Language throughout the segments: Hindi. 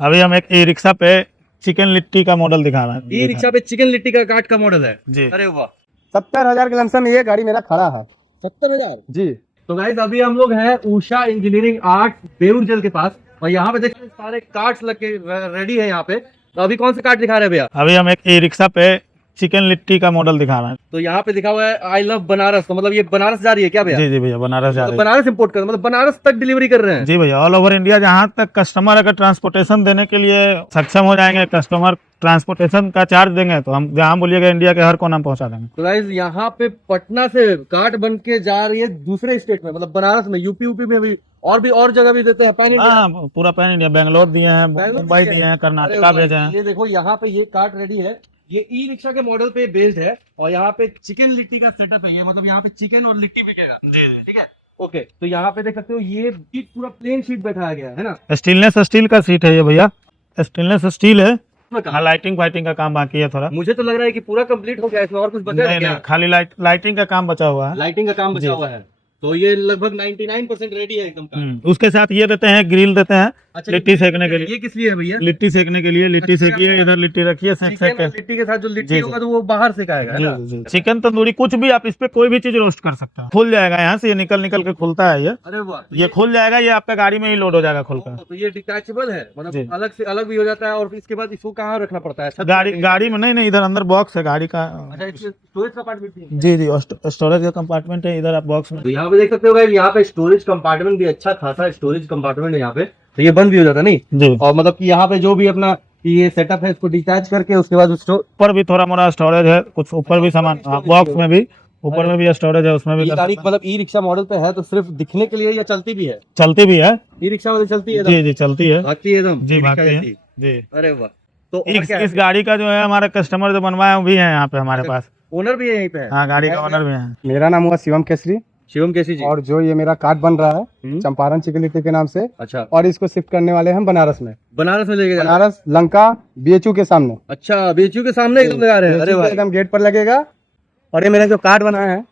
अभी हम एक ई रिक्शा पे चिकन लिट्टी का मॉडल दिखा रहे हैं। ई रिक्शा पे चिकन लिट्टी का काट का मॉडल है जी। अरे वाह 70,000 के लमसम ये गाड़ी मेरा खड़ा है 70,000। जी। तो गाइस अभी हम लोग हैं Usha engineering art Beur jail के पास और यहाँ पे देखिए सारे कार्ड्स लग के रेडी है यहाँ पे। तो अभी कौन से कार्ड दिखा रहे हैं भैया? अभी हम एक ई रिक्शा पे चिकन लिट्टी का मॉडल दिखा रहे हैं। तो यहाँ पे लिखा हुआ है आई लव बनारस, तो मतलब ये बनारस जा रही है क्या भैया? जी जी भैया, बनारस जा तो रहे हैं। बनारस इंपोर्ट कर मतलब बनारस तक डिलीवरी कर रहे हैं। जी भैया, ऑल ओवर इंडिया जहाँ तक कस्टमर अगर ट्रांसपोर्टेशन देने के लिए सक्षम हो जाएंगे, कस्टमर ट्रांसपोर्टेशन का चार्ज देंगे तो हम जहाँ बोलिएगा इंडिया के हर कोना में पहुँचा देंगे। तो गाइस यहाँ पे पटना से कार्ड बन के जा रही है दूसरे स्टेट में, मतलब बनारस में, यूपी में भी और जगह भी देते हैं। पैन इंडिया हाँ, पूरा पैन इंडिया, बेंगलोर दिए हैं, बेंगलोर मुंबई दिए दिए हैं, अरे कर्नाटका भेजे हैं। ये देखो यहाँ पे ये कार्ड रेडी है, ये ई रिक्शा के मॉडल पे बेस्ड है और यहाँ पे चिकन लिट्टी का सेटअप है। ये मतलब यहाँ पे चिकन और लिट्टी बिकेगा। जी जी। ठीक है, ओके। तो यहाँ पे देख सकते हो ये सीट पूरा प्लेन शीट बैठाया गया है ना। स्टेनलेस स्टील का सीट है ये भैया, स्टेनलेस स्टील है। हाँ, लाइटिंग वाइटिंग का काम बाकी है थोड़ा। मुझे तो लग रहा है कि पूरा कंप्लीट हो गया, इसमें और कुछ बचा है नहीं क्या? नहीं, खाली लाइटिंग का काम बचा हुआ है। लाइटिंग का काम बचा हुआ है। तो ये लगभग 99% रेडी है एकदम का। उसके साथ ये देते हैं, ग्रिल देते हैं अच्छा, लिट्टी सेकने के लिए। ये किस लिए है भैया? लिट्टी सेकने के लिए, लिट्टी अच्छा, सेकिए, इधर लिट्टी रखिए, सेक चिकन सेक और के। लिट्टी के साथ जो लिट्टी जी, होगा तो वो बाहर से खाएगा है ना? जी जी, चिकन तंदूरी कुछ भी आप इस पे कोई भी चीज रोस्ट कर सकते हैं। खुल जाएगा यहाँ से, ये निकल के खुलता है ये। अरे वाह, तो ये खुल जाएगा, ये आपका गाड़ी में ही लोड हो जाएगा खुलकर। तो ये डिटैचेबल है, जी। मतलब अलग से अलग भी हो जाता है। और इसके बाद इसको कहाँ रखना पड़ता है? छत गाड़ी में नहीं, इधर अंदर बॉक्स है गाड़ी का। अच्छा, इसमें स्टोरेज कंपार्टमेंट भी है। जी जी, स्टोरेज का कंपार्टमेंट है, इधर आप बॉक्स में। तो यहाँ पे देख सकते हो गाइस, यहाँ पे स्टोरेज कंपार्टमेंट भी अच्छा खासा स्टोरेज कंपार्टमेंट है यहाँ पे। तो ये बंद भी हो जाता नहीं, जी, और मतलब कि यहाँ पे जो भी अपना ये सेटअप है इसको डिटैच करके उसके बाद ऊपर भी थोड़ा मोड़ा स्टोरेज है, कुछ ऊपर भी सामान, बॉक्स में भी, ऊपर में भी स्टोरेज है, उसमें भी ये कर गाड़ी सकते हैं। मतलब ई रिक्शा मॉडल पे है तो सिर्फ दिखने के लिए या चलती भी है? चलती भी है। ई रिक्शा वाली चलती है जी जी, चलती है। भागती है एकदम जी, ई-रिक्शा भागती है। जैसी। जी, अरे वाह। तो और क्या है? इस गाड़ी का जो है हमारा कस्टमर जो बनवाया वो भी है यहाँ पे हमारे पास। ओनर भी है यहीं पे है? हाँ, गाड़ी का ओनर भी है। मेरा नाम हुआ शिवम केसरी शिवम केसी जी। और जो ये मेरा कार्ड बन रहा है हम्म। चंपारण चिकन लिट्टी के नाम से, अच्छा, और इसको शिफ्ट करने वाले हैं बनारस में। बनारस में लेके जाना? बनारस लंका बीएचयू के सामने। अच्छा, बीएचयू के सामने एकदम लगा रहे हैं? अरे BHU के वाह, एकदम गेट पर लगेगा। और ये मेरा जो कार्ड बना है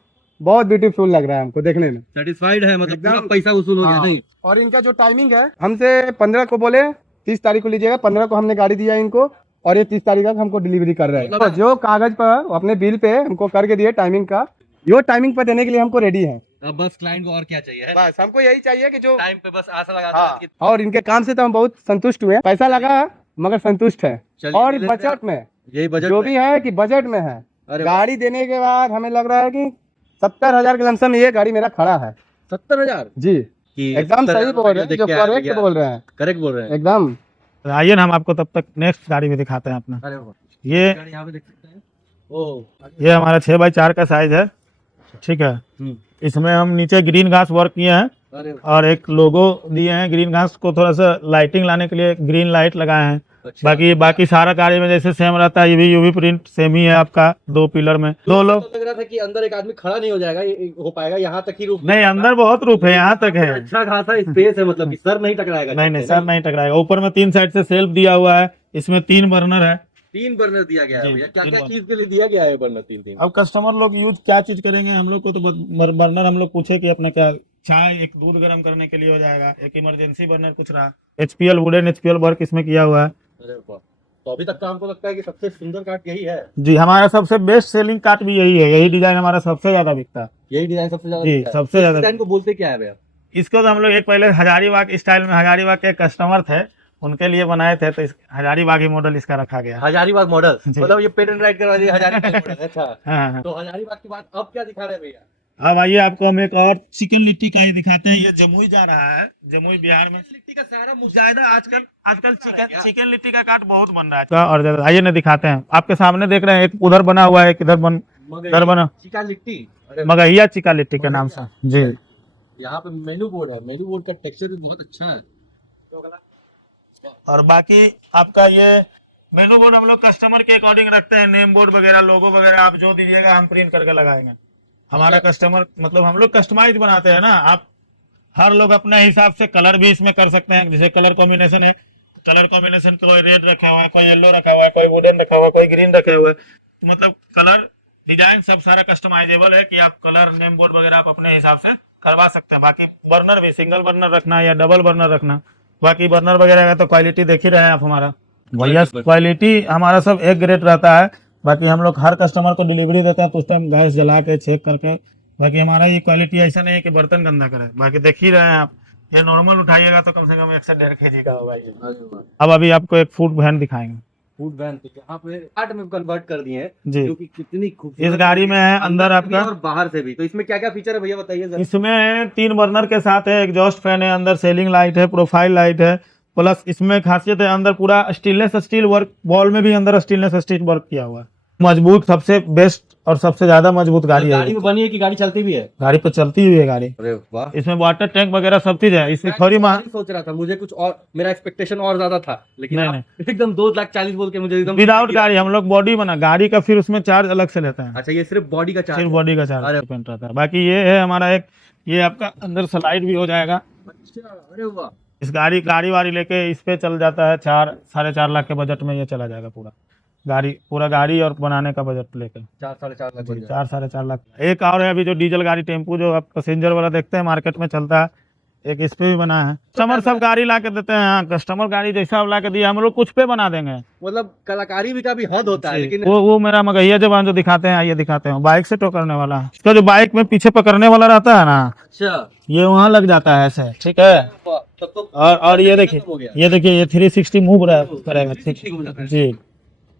बहुत ब्यूटीफुल लग रहा है हमको देखने में। सेटिस्फाइड है, मतलब एकदम। पूरा पैसा वसूल हो गया हाँ। नहीं? और इनका जो टाइमिंग है, हमसे 15 को बोले 30 तारीख को लीजिएगा, 15 को हमने गाड़ी दिया इनको और ये 30 तारीख तक हमको डिलीवरी कर रहे हैं। मतलब- तो जो कागज पर अपने बिल पे हमको करके दिए टाइमिंग का, यो टाइमिंग पर देने के लिए हमको रेडी है। अब बस क्लाइंट को और क्या चाहिए है? बस हमको यही चाहिए कि जो टाइम पे बस आशा लगा हाँ, कि और इनके काम से तो हम बहुत संतुष्ट हुए। पैसा लगा मगर संतुष्ट है। चलिए, और ले लेते हैं। बजट में यही बजट जो में? भी है कि बजट में है। अरे गाड़ी देने के बाद हमें लग रहा है कि 70,000 के लमसम ये गाड़ी मेरा खड़ा है 70,000 जी। एकदम सही बोल रहे हैं, जो करेक्ट बोल रहे हैं करेक्ट बोल रहे हैं एकदम। तो आइए ना, हम आपको तब तक नेक्स्ट गाड़ी भी दिखाते हैं अपना। अरे वाह, ये गाड़ी यहाँ पे देख सकते हैं। ओह, ये हमारा 6x4 का साइज है। ठीक है, इसमें हम नीचे ग्रीन घास वर्क किए हैं अरे वाह, और एक लोगो दिए हैं। ग्रीन घास को थोड़ा सा लाइटिंग लाने के लिए ग्रीन लाइट लगाए हैं। अच्छा। बाकी सारा गाड़ी में जैसे सेम रहता है, ये भी यूवी प्रिंट सेम ही है आपका। 2 पिलर में 2 लोग। तो लग रहा था कि अंदर एक आदमी खड़ा नहीं हो जाएगा, ये हो पाएगा, यहाँ तक ही रूफ नहीं, अंदर बहुत रूप है, यहाँ तक है। अच्छा खासा स्पेस है, मतलब कि सर नहीं टकराएगा? नहीं नहीं, सर नहीं टकराएगा। ऊपर में 3 साइड से सेल्फ दिया हुआ है, इसमें 3 बर्नर है। 3 बर्नर दिया गया है जी, भैया? क्या 3 क्या बर्नर। चीज के लिए दिया गया है बर्नर? 3 अब कस्टमर लोग यूज क्या चीज करेंगे, हम लोग को तो बर्नर हम लोग पूछे कि अपना क्या चाय, एक दूध गर्म करने के लिए हो जाएगा, एक इमरजेंसी बर्नर कुछ रहा। HPL वुडन HPL वर्क इसमें किया हुआ है। अरे वाह, तो अभी तक का हमको लगता है कि सबसे सुंदर काट यही है। जी, हमारा सबसे बेस्ट सेलिंग कार्ट भी यही है। यही डिजाइन हमारा सबसे ज्यादा बिकता है। यही डिजाइन सबसे ज्यादा जी, बिकता है। सबसे ज्यादा। डिजाइन को बोलते क्या है भैया? इसको तो हम लोग एक पहले हजारीबाग स्टाइल में, हजारीबाग के कस्टमर थे उनके लिए बनाए थे, तो हजारीबाग ही मॉडल इसका रखा गया। हजारीबाग मॉडल, जी। मतलब ये पेटेंट राइट करवा दिया हजारीबाग मॉडल। अच्छा, हाँ हाँ। तो हजारीबाग के बाद अब क्या दिखा रहे हैं भैया? अब आइए, आपको हम एक और चिकन लिट्टी का ही दिखाते हैं। ये जमुई जा रहा है, जमुई बिहार में। लिट्टी का सारा ज्यादा आजकल चिकन लिट्टी का काट बहुत बन रहा है और ज्यादा। आइए ना दिखाते हैं, आपके सामने देख रहे हैं, एक उधर बना हुआ है, एक इधर बना चिकन लिट्टी। अरे मगहिया चिका लिट्टी के नाम से। जी, यहाँ पे मेनू बोर्ड है, मेनू बोर्ड का टेक्सचर भी बहुत अच्छा है। और बाकी आपका ये मेनू बोर्ड हम लोग कस्टमर के अकॉर्डिंग रखते हैं। नेम बोर्ड वगैरह, लोगो वगैरह आप जो दीजिएगा हम प्रिंट करके लगाएंगे। हमारा कस्टमर, मतलब हम लोग कस्टमाइज बनाते हैं ना। आप हर लोग अपने हिसाब से कलर भी इसमें कर सकते हैं। जैसे कलर कॉम्बिनेशन है, कलर कॉम्बिनेशन कोई रेड रखा हुआ है, कोई येलो रखा हुआ है, कोई वुडन रखा हुआ है, कोई ग्रीन रखा हुआ है। मतलब कलर डिजाइन सब सारा कस्टमाइजेबल है कि आप कलर नेम बोर्ड वगैरह आप अपने हिसाब से करवा सकते हैं। बाकी बर्नर भी सिंगल बर्नर रखना या डबल बर्नर रखना बाकी बर्नर वगैरह का तो क्वालिटी देख ही रहे हैं आप हमारा भैया, क्वालिटी हमारा सब एक ग्रेड रहता है। बाकी हम लोग हर कस्टमर को डिलीवरी देते हैं तो उस टाइम गैस जला के चेक करके, बाकी हमारा ये क्वालिटी ऐसा नहीं है कि बर्तन गंदा करे। बाकी देख ही रहे हैं आप, ये नॉर्मल उठाइएगा तो कम से कम 1 से 1.5 kg का होगा ये। अब अभी आपको एक फूड वैन दिखाएंगे। फूड वैन यहाँ पे कार्ट में कन्वर्ट कर दिए हैं, जी। जो कि कितनी खूबसूरत इस गाड़ी में है अंदर आपका और बाहर से भी। तो इसमें क्या क्या फीचर है भैया बताइए जरा। इसमें 3 बर्नर के साथ है, एग्जॉस्ट फैन है, अंदर सेलिंग लाइट है, प्रोफाइल लाइट है, प्लस इसमें खासियत है अंदर पूरा स्टेनलेस स्टील वर्क, वॉल में भी अंदर स्टेनलेस स्टील वर्क किया हुआ है। मजबूत, सबसे बेस्ट और सबसे ज्यादा मजबूत गाड़ी है। गाड़ी में बनी है कि गाड़ी चलती भी है? गाड़ी पर चलती हुई है गाड़ी। अरे वाह, इसमें वाटर टैंक वगैरह सब चीज है। इसमें थोड़ी सोच रहा था, मुझे कुछ और, मेरा एक्सपेक्टेशन और ज्यादा था, लेकिन नहीं, आप एकदम 2,40,000 बोल के मुझे एकदम विदाउट गाड़ी हम लोग बॉडी बना, गाड़ी का फिर उसमें चार्ज अलग से लेते हैं। अच्छा, ये सिर्फ बॉडी का चार्ज? सिर्फ बॉडी का चार्ज डिपेंड रहता है। बाकी ये है हमारा एक, ये आपका अंदर स्लाइड भी हो जाएगा। अच्छा, अरे वाह। इस गाड़ी वारी लेके इस पे चल जाता है 4-4.5 लाख के बजट में ये चला जाएगा पूरा गाड़ी और बनाने का बजट लेकर 4-4.5 लाख? 4-4.5 लाख। एक और है अभी जो डीजल गाड़ी टेम्पू जो आप पैसेंजर वाला देखते हैं मार्केट में चलता है, एक इस पे भी बना है। कस्टमर सब गाड़ी ला के देते हैं। हाँ, कस्टमर गाड़ी जैसा ला के दिया हम लोग कुछ पे बना देंगे। मतलब कलाकारी भी का भी हद होता है। लेकिन वो मेरा मगहिया जवान जो दिखाते हैं, ये दिखाते हैं बाइक से टो करने वाला, इसका जो बाइक में पीछे पकड़ने वाला रहता है ना, अच्छा, ये वहाँ लग जाता है ऐसे, ठीक है। तब तो और ये देखिए ये 360 मूव करेगा, ठीक जी।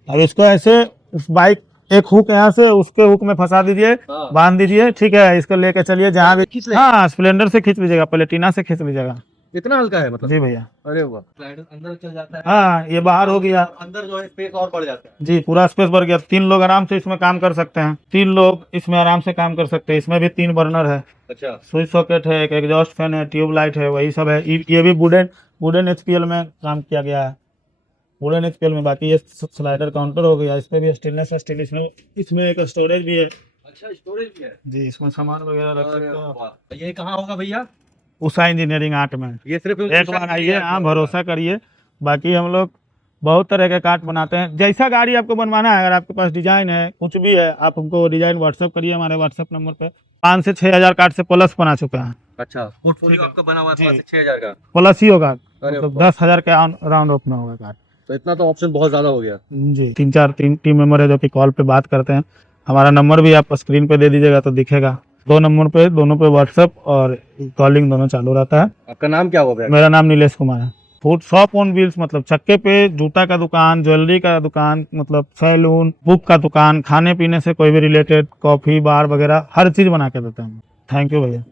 अब इसको ऐसे उस बाइक एक हुक यहाँ से उसके हुक में फंसा दीजिए, बांध दीजिए, ठीक है। इसको लेके चलिए जहाँ भी, हाँ स्प्लेंडर से खींच लीजिएगा, प्लेटिना से खींच लीजिएगा। इतना हल्का है मतलब? जी भैया। अरे वाह, अंदर चल जाता है। हाँ, ये बाहर हो गया, अंदर जो है स्पेस और बढ़ जाता है। जी पूरा स्पेस बढ़ गया। 3 लोग आराम से इसमें काम कर सकते हैं, 3 लोग इसमें आराम से काम कर सकते हैं। इसमें भी 3 बर्नर है। अच्छा, स्विच सॉकेट है, एक एग्जॉस्ट फैन है, ट्यूब लाइट है, वही सब है। ये भी वुडन HPL में काम किया गया है, वुडन HPL में। बाकी ये स्लाइडर काउंटर हो गया, इस पे भी स्टेनलेस स्टील, इसमें एक स्टोरेज भी है। अच्छा, स्टोरेज भी है जी, इसमें सामान वगैरह रख सकते हो। वाह। ये कहाँ होगा भैया? उषा इंजीनियरिंग आर्ट में। ये सिर्फ एक बार आइए, हाँ भरोसा करिए। बाकी हम लोग बहुत तरह के कार्ट बनाते हैं, जैसा गाड़ी आपको बनवाना है। अगर आपके पास डिजाइन है, कुछ भी है, आप हमको डिजाइन व्हाट्सअप करिए हमारे व्हाट्सएप नंबर पे। 5 से 6 हज़ार कार्ट से प्लस बना चुके हैं। अच्छा, पोर्टफोलियो आपका बना हुआ है 5 से 6 हज़ार का? प्लस ही होगा, अरे मतलब 10,000 के राउंड ऑफ में होगा कार्ट। तो इतना तो ऑप्शन बहुत ज्यादा हो गया जी। 3-4 टीम मेंबर है जो कि कॉल पे बात करते हैं। हमारा नंबर भी आप स्क्रीन पे दे दीजिएगा तो दिखेगा। 2 नंबर पे, दोनों पे व्हाट्सएप और कॉलिंग दोनों चालू रहता है। आपका नाम क्या होगा? मेरा नाम नीलेश कुमार है। फूड शॉप ऑन व्हील्स, मतलब चक्के पे जूता का दुकान, ज्वेलरी का दुकान, मतलब सैलून, बुक का दुकान, खाने पीने से कोई भी रिलेटेड, कॉफी बार वगैरह हर चीज बना के देते हैं। थैंक यू भैया।